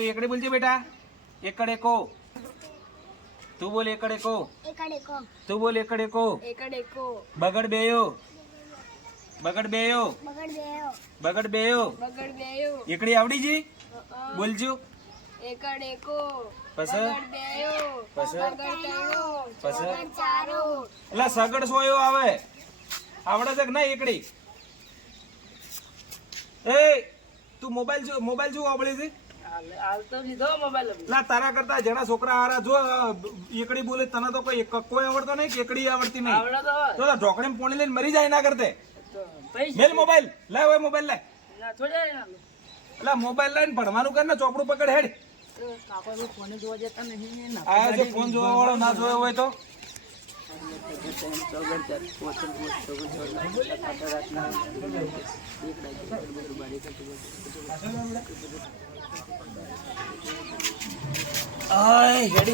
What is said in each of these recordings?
તું એકડે બોલજે બેટા. એકડે કો. તું બોલ એકડે કો. તું બોલ એકડે કો. બગડ બેયો. બગડ બેયો. બગડ બેયો. એકડી આવડી જી બોલજો. એટલે સગડ સોયો આવે આવડે છે કે ના એકડી? એ તું મોબાઈલ શું વાપરે છે? તારા કરતા જેના છોકરા હારા જો એકડી બોલે તને તો કોઈ આવડતો નહીં કે એકડી આવડતી નહીં તો ઢોકળી પોણી લઈને મરી જાય ના કરતે. મેલ મોબાઈલ લાવ, હવે મોબાઈલ લાય. એટલે મોબાઈલ લઈને ભણવાનું કર ને, ચોપડું પકડ હેડ. આ જો ફોન જોવા વાળો ના જોયો હોય તો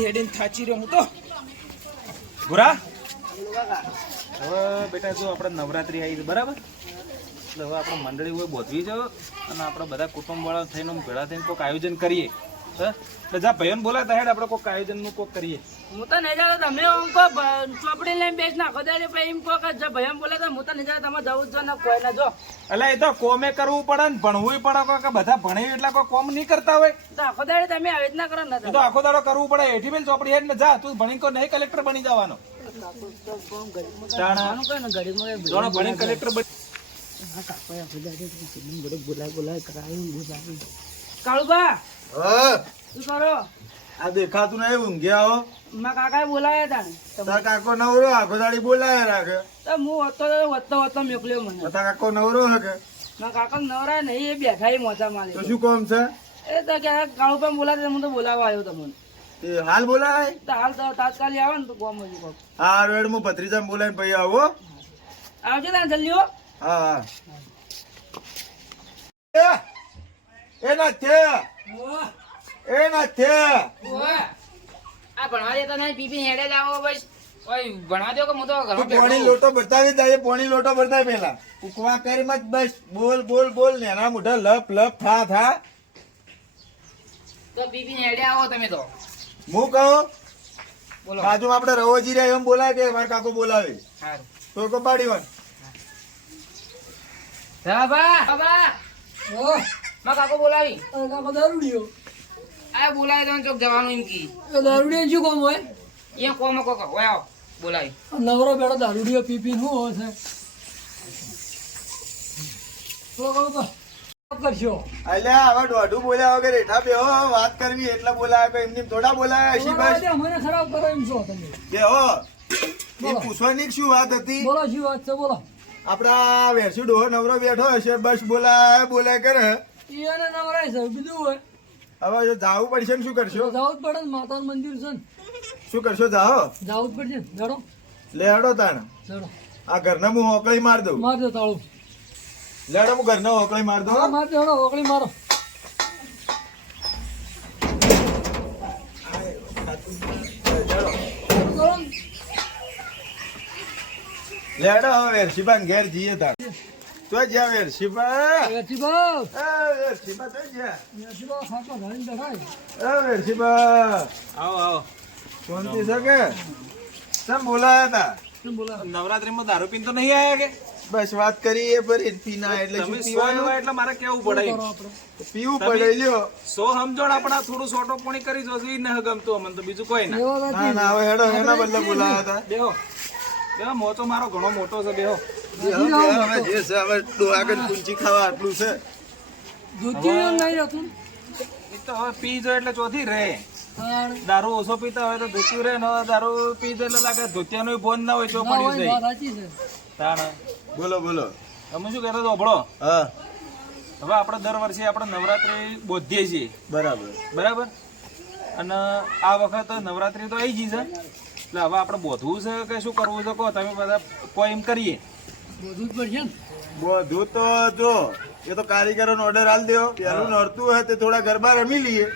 હેડી થાચી રહ્યો હું તો. ભૂરા હવે બેટા જો આપણે નવરાત્રી આવી છે બરાબર, એટલે હવે આપણે મંડળી હોય બોધવી જાવ અને આપણે બધા કુટુંબ વાળા થઈને ભેળા થઈને કોઈક આયોજન કરીએ. એટલે જા ભાઈઓને બોલાતા હેડ આપણે કોઈક આયોજન નું કોઈક કરીએ. હું તો નહીં જાતો, તમે ચોપડી લઈને બેસ નાખો દે પછી એમ કહો કે ભાઈઓને બોલાતા હું તો નહીં જાતો, તમે જવું જ જો ને કોઈ ના જો. એટલે એ તો કોમે કરવું પડે ને ભણવું પડે, કે બધા ભણે એટલે કોઈ કોમ નહીં કરતા હોય તો આખો દાડે તમે આવી રીતના કરો ને તો આખો દાડો કરવું પડે. એઠી બેન ચોપડી હેડ ને જા, તું ભણી કો નહીં કલેક્ટર બની જવાનો. ભણી કલેક્ટર કાળુબા શું કરો? આ દેખાતું નહીં ઊંઘ્યા હો. મારા કાકાએ બોલાયા હતા તાર કાકો નવરો આખો દાડી બોલાયા રાખે. તો હું વધતો મોકલ્યો મને. તાર કાકો નવરો હકે? મારા કાકા નવરા નહીં, એ બેઠા એ મોજા મારે. તો શું કામ છે? એ તો કે કાળુબા બોલાતા હું તો બોલાવવા આવ્યો તમને. એ હાલ બોલાય? તો હાલ તો તાત્કાલિક આવે ને તો કોમ હજુ કોમ. હા રેડ હું ભત્રીજા બોલાઈને ભાઈ આવો. આવજો તાર જલ્દી હો. હા એ નથી આ ભણવા દેતા નહીં, પીપી હેડે જ આવો બસ. ઓય ભણવા દો કે હું તો ઘરમાં પોણી લોટો બતાવી દે. પોણી લોટો બતાય પેલા ઉકવા કરી મત, બસ બોલ બોલ બોલ ને એના મોઢા લપ લપ થા. તો પીપી હેડે આવો તમે તો. હું કહું બોલો બાજુ આપડે રવોજી રહ્યા એમ બોલાય કે મારા કાકો બોલાવે સારું. તો કો પાડી વાર બાબા માં કાકો બોલાવી. કાકો દારૂડિયો આ બોલાય તો ચોક જવાનું એમ કી. દારૂડિયો શું કોમ હોય? એ કોમ કોક હોય આવ બોલાવી. નવરો બેડો દારૂડિયો પીપી નું હોય છે તો કરશો. અલ્યા હવે દોઢું બોલ્યા વગર એઠા બેહો, વાત કરવી એટલે બોલાય, કોઈ એમની થોડા બોલાય. હશી બસ મને ખરાબ કરો એમ છો તમે. બેહો. એ પૂછવાની શું વાત હતી? બોલો શું વાત છે બોલો. આપડા વેરસી ડોહો નવરો બેઠો હશે, બસ બોલાય કરે. એને નવરાય છે બીજું હોય. હવે જો જાવું પડશે ને શું કરશો? જવું જ પડે ને, માતાનું મંદિર છે ને. શું કરશો? જાઓ જવું જ પડશે ને. જડો લેડો તાણ. જડો આ ઘરના હું હોકળી માર દઉં. માર દો તાળું. લેડો હું ઘરના હોકળી માર દઉં. હા માર દો, ઓકળી મારો. લેડો હવે વેરસીબા ઘેર જઈએ તાણ. તો જ્યાં વેરસીબા વેચીબા વેરસીબા તો જ્યાં વેચીબા ખાટલા ઘણી દેખાય. વેરસીબા આવો આવો. શાંતિ છે કે? કેમ બોલાયા હતા? શું બોલા? નવરાત્રીમાં દારૂ પીને તો નહીં આયા કે? બસ વાત કરીએ ફરી પીના એટલે તમે શું સો પીવાનું? એવા એટલે મારે કેવું પડે. પીવું પડે લ્યો. સો સમજણ આપણા થોડું સોટો પોણી કરી જો ઈ ન ગમતું અમને તો બીજું કોઈ ના. ના ના હવે હેડો એના બદલે બોલાયા હતા. બેહો બેહો, મોચો મારો ઘણો મોટો છે. બેહો હવે જે છે હવે આગળ કુંચી ખાવા આટલું છે. એ તો હવે પી જો એટલે ચોથી રહે. દારૂ ઓછો પીતા હોય તો ધોત્યું રહે ને, દારૂ પી જાય એટલે લાગે ધોતિયાનું ફોન ના હોય ચોપડ્યું જાય. તાણ બોલો બોલો. તમે શું કહેતા હતો? હા હવે આપણે દર વર્ષે આપણે નવરાત્રી બોધીએ છીએ બરાબર. બરાબર, અને આ વખત નવરાત્રી તો આવી ગઈ છે એટલે હવે આપણે બોધવું છે કે શું કરવું છે કહો તમે બધા કોઈ એમ કરીએ. બધું જ પડશે ને. બધું તો જો એ તો કારીગરો નો ઓર્ડર હાલ દો. પેલું નડતું હોય તે થોડા ગરબા રમી લઈએ.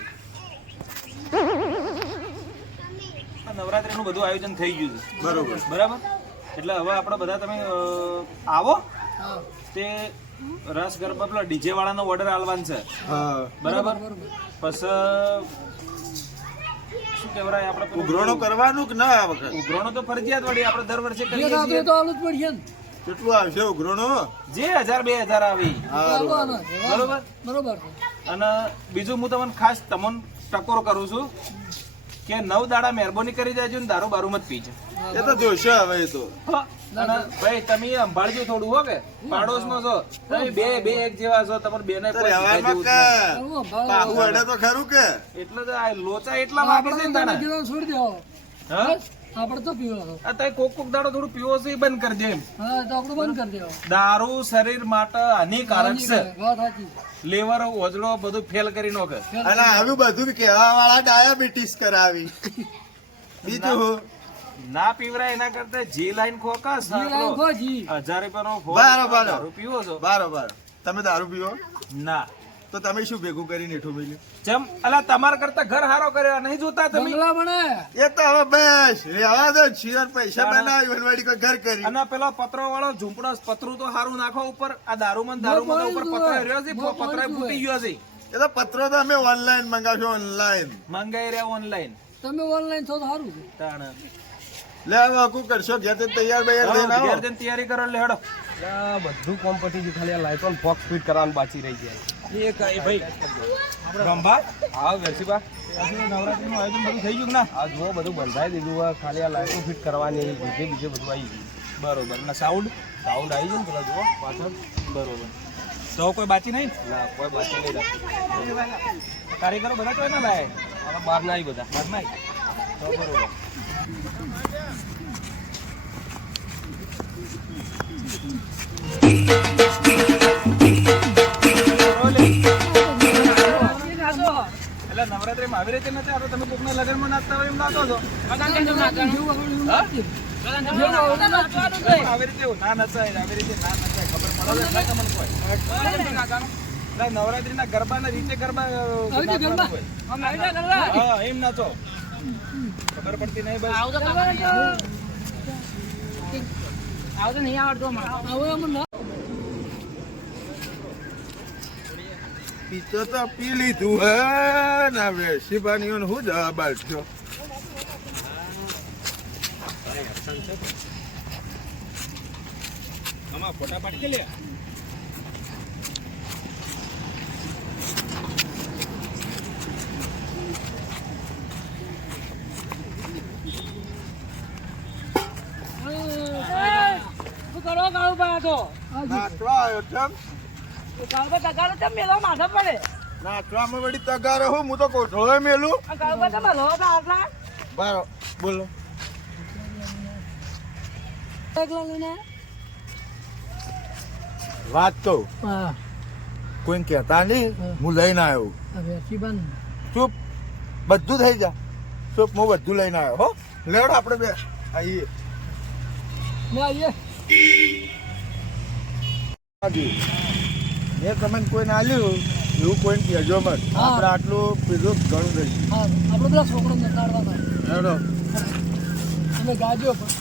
નવરાત્રીનું બધું આયોજન થઈ ગયું છે બરોબર બરાબર, એટલે હવે આપણે બધા તમે આવો તે રસ ગરબા પેલા ડીજે વાળાનો ઓર્ડર આલવાનો છે હા બરાબર પછી શું કહેવાય આપણે પેલું ઉઘરાણું કરવાનું કે ના આ વખત ઉઘરાણું તો ફરજિયાત વળી આપણે દર વર્ષે કરીએ છીએ કેટલું આવશે ઉઘરાણું જે 1000 2000 આવી બરોબર અને બીજું હું તમને ખાસ તમને ટકોર કરું છું કે 9 દાડા મહેરબાની કરી દેજો ને દારૂ બારૂ મત પીજો એ તો જોશે હવે એ તો અને ભાઈ તમે સંભાળજો થોડું હો કે પાડોશમાં છો તમે બે એક જેવા છો તમારે બેને કોઈ રહેવામાં જેવું કે જ પાહુ અડે તો ખરું કે નહીં. એટલે તો આ લોચા એટલા વાગે છે ને તાણા. હા આપણે તો પીવો આ તઈ કોક દાડો થોડું પીવો છે એ બંધ કરજો એમ હા તો આપણે બંધ કરી દેવો દારૂ શરીર માટે હાનિકારક છે વાત સાચી લેવર ઓજળો બધું ફેલ કરી નાખે અને આવ્યું બધું કહેવા વાળા ડાયાબિટીસ કરાવી બીજું હું ના પીવરાય એના કરતા જી લાઈન ખોકાસ જી લાઈન ખો, જી. 1000 રૂપિયાનો ફોન બરાબર. દારૂ પીવો છો બરોબર તમે દારૂ પીવો ના તો તમે શું ભેગું કરીને હેઠું મિલ્યું જેમ અલા તમારા કરતા ઘર હારો કર્યો નહીં જોતા તમે બંગલા બને એ તો હવે બસ રેવા દો જીવન પૈસા બનાવ્યું વળી કોઈ ઘર કરી અને પેલો પતરો વાળો ઝૂંપડો પતરું તો હારું નાખો ઉપર આ દારૂમાં ને દારૂમાં તો ઉપર પતરો રહ્યો છે પતરા ફૂટી ગયો છે એ તો પત્રો તો અમે ઓનલાઈન મંગાવ્યો ઓનલાઈન મંગાઈ રહ્યા ઓનલાઈન તમે ઓનલાઈન થો તો સારું છે તાણ લે હવે આખું કરશો ઘેર જઈને તૈયાર બૈયાર થઈને આવો. ઘેર જઈને તૈયારી કરો એટલે હેડો બધું કોમ પતી ગયું ખાલી આ લાઈટ ઓન બોક્સ ફિટ કરવાનું બાકી રહી ગયા એ કઈ ભાઈ ગંભા હા વેરસીબા નવરાત્રીનું આયોજન બધું થઈ ગયું ને આ જુઓ બધું બંધાઈ દીધું હોય ખાલી આ લાઈટો ફિટ કરવાની બીજે બધું આવી ગયું બરોબર ને સાઉન્ડ સાઉન્ડ આવી ગયું ને પેલા જુઓ પાછળ બરોબર તો કોઈ બાકી નહીં ના કોઈ બાકી નહીં રાખતું કારીગરો બધા તો ના લાય હવે બહાર ના આવી બધા બાદ નહીં તો બરોબર એટલે નવરાત્રીમાં આવી રીતે નથી આપણે તમે કોકના લગ્નમાં નાચતા હોય એમ નાચો છો આવી રીતે એવું ના નચાય આવી રીતે ના નચાય ખબર પડે છે તમને કોઈ નવરાત્રીના ગરબાના રીતે ગરબા નાચવાનું હોય. હા એમ નાચો ખબર પડતી નહીં બસ આવું તો નહીં આવડતું અમારે. પીતો તો પી લીધું હે ને હવે શિબાનીઓને હું જવાબ આપ્યો આમાં ફોટા પાડી લે શું કરો કાળું પા તો નાચવા આવ્યો કેમ કાળું પા તગારો તેમ મેલો માથા પડે નાચવામાં વળી તગારો હું તો કોઠોળે મેલું આ કાળું પા તમે લો પા આટલા બારો બોલો એકલા લઈને વાત કહું હા કોઈને કહેતા નહીં હું લઈને આવ્યો હવે શિબાન ચૂપ બધું થઈ જા ચૂપ હું બધું લઈને આવ્યો હો લેવડો આપણે બે આવીએ લે આવીએ મેં તમને કોઈને આલ્યું એવું કોઈને કહેજો મત આપણે આટલું પીધું ઘણું થઈ હા આપણે પેલા છોકરાને નકારવા હતા હેડો તમે ગાજો પણ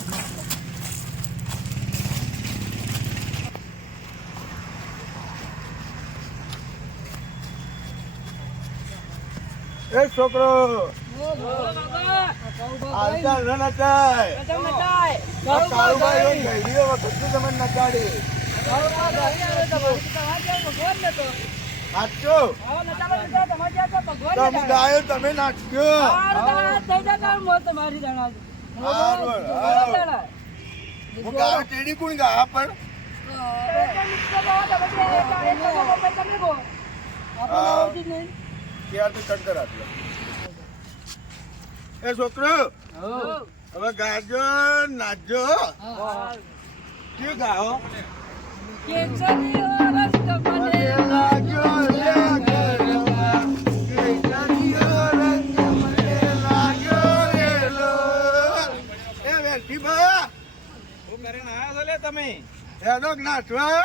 એ છોકરો હાલચાલ ન નચાય આ કાળુભાઈ એવો ગઈડીઓ વખત શું તમને નચાડી નાચજો તો હું ગાયો તમે નાચજો હું ગાયો ટેડી કોણ ગા પણ ક્યાં તો ચક્કર આપ્યો એ છોકરો હવે ગાજો નાચજો શું ગાઓ લાગ્યો લે ગરબા, કેસરીયો રંગ મને લાગ્યો રેલો. એ વેઠીબા, શું કરીને આયા છો લે તમે એનો નાચવા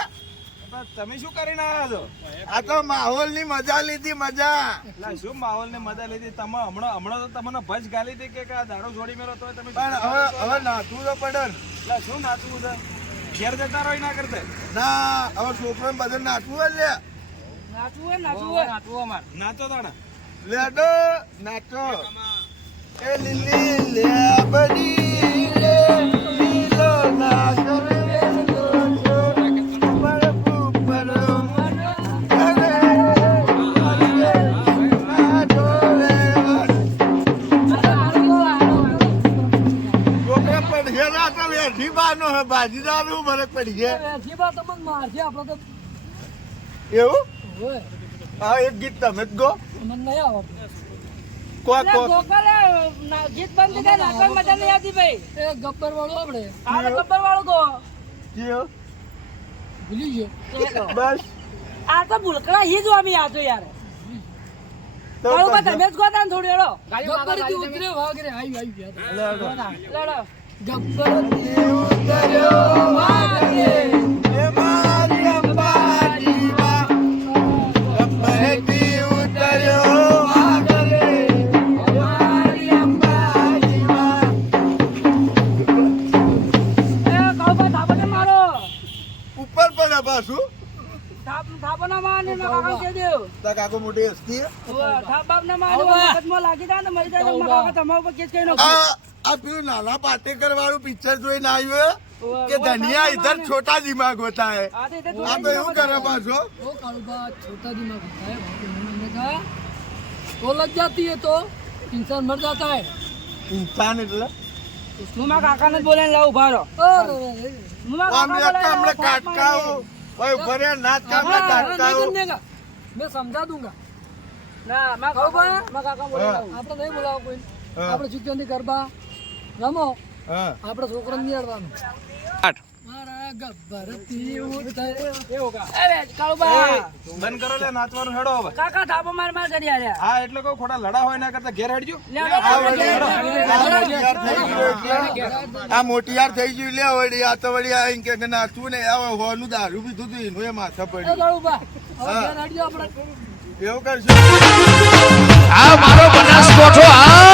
તમે શું કરીને આયા છો આ તો માહોલ ની મજા લીધી મજા લા શું માહોલ ને મજા લીધી તમે હમણાં તો તમને ભજ ગાલી હતી કે આ દારૂ જોડી મેલો તો તમે પણ હવે નાચવું તો પડે ને. લા શું નાચવું છે ઘેર જતા રહો ના કરતા ના હવે છોકરાને બધે નાચવું હોય લે નાચવું અમાર નાચો તાણા લેડો નાચો એ લીલી લેબડી લે લીલો નાચો રે નાચો પર ઉપર અરે નાચો રે છોકરા પડી ગયા તો વેઠી બાનો હે બાજીદાર ફરક પડી ગયા એથી બા તમને મારશે આપણે તો એવું હોય હા એક ગીત તમે જ ગો મને નહીં આવડતું કોક કોક ગીત બંધ કરી નાખવા મજા નહીં આવતી ભાઈ એ ગબ્બર વાળો આપણે આ ગબ્બર વાળો ગો જીઓ ભૂલી ગયો બસ આ તો ભૂલકડા હી જ આમી આતો યાર તો કાળુબા તમે જ ગોતા ને થોડી એડો ગબ્બર થી ઉતરે વાગરે આવી ગયા લડો ગબ્બર ઉતર્યો વાગે એ મારી અંબાજી માં ગબ્બરથી ઉતર્યો વાગે એ મારી અંબાજી માં એ કાળુબા થાપને મારો ઉપર પડે પાછું થાપના મારને મેં કાકા કહી દેવ તા કાકો મોટી હસ્તી થાપ બાપ ને માર્યો મગજમાં લાગી જાય ને મરી જાય તો મારા કાકા તમારા ઉપર કેસ કરી નાખો આ પેલું નાના પાટેકર વાળું પિક્ચર જોઈને આવ્યું કે ધનિયા ઇધર છોટા દિમાગ હોતા હે આ તો ઇધર આ તો એવું કરે પાછો वो कालूबा छोटा दिमाग होता है वहाँ पे मैंने कहा तो लग जाती है तो इंसान मर जाता है ઇન્સાન એટલે હું મારા કાકાને બોલાઈને લાવ ઉભા રહો और હું મારા આમ કાકા બોલાઈને હમણે લાવ, થાપ કાટકાઓ ભાઈ ભરે નાચ કામના કાટકાઓ नहीं देगा मैं समझा दूंगा ના મારા કાકા બોલાઈને લાવ. આપણે નહીં બોલાવો કોઈ હા. આપણે ચૂક્યાની ગરબા રમો હા આપણે છોકરાને નિહાળવાનું મારા ગબ્બરથી ઉતરે અરે કાળુબા બંધ કરો લે નાચવાનું હેડો હવે કાકા થાપો માર માર કરી આલ્યા હા એટલે કહું ખોટા લડા હોય ના કરતા ઘેર હેડજો લેડો, આ મોટિયાર થઈ ગયું લે વળી આ તો વળી આ કે નાચવું ને આ હોનું દારૂ પીધું હતું એનું એ માથા એ પડ્યું કાળુબા હવે હા. ઘેર હાડજો આપણે એવું કરશું આ મારો બનાસકોઠો આ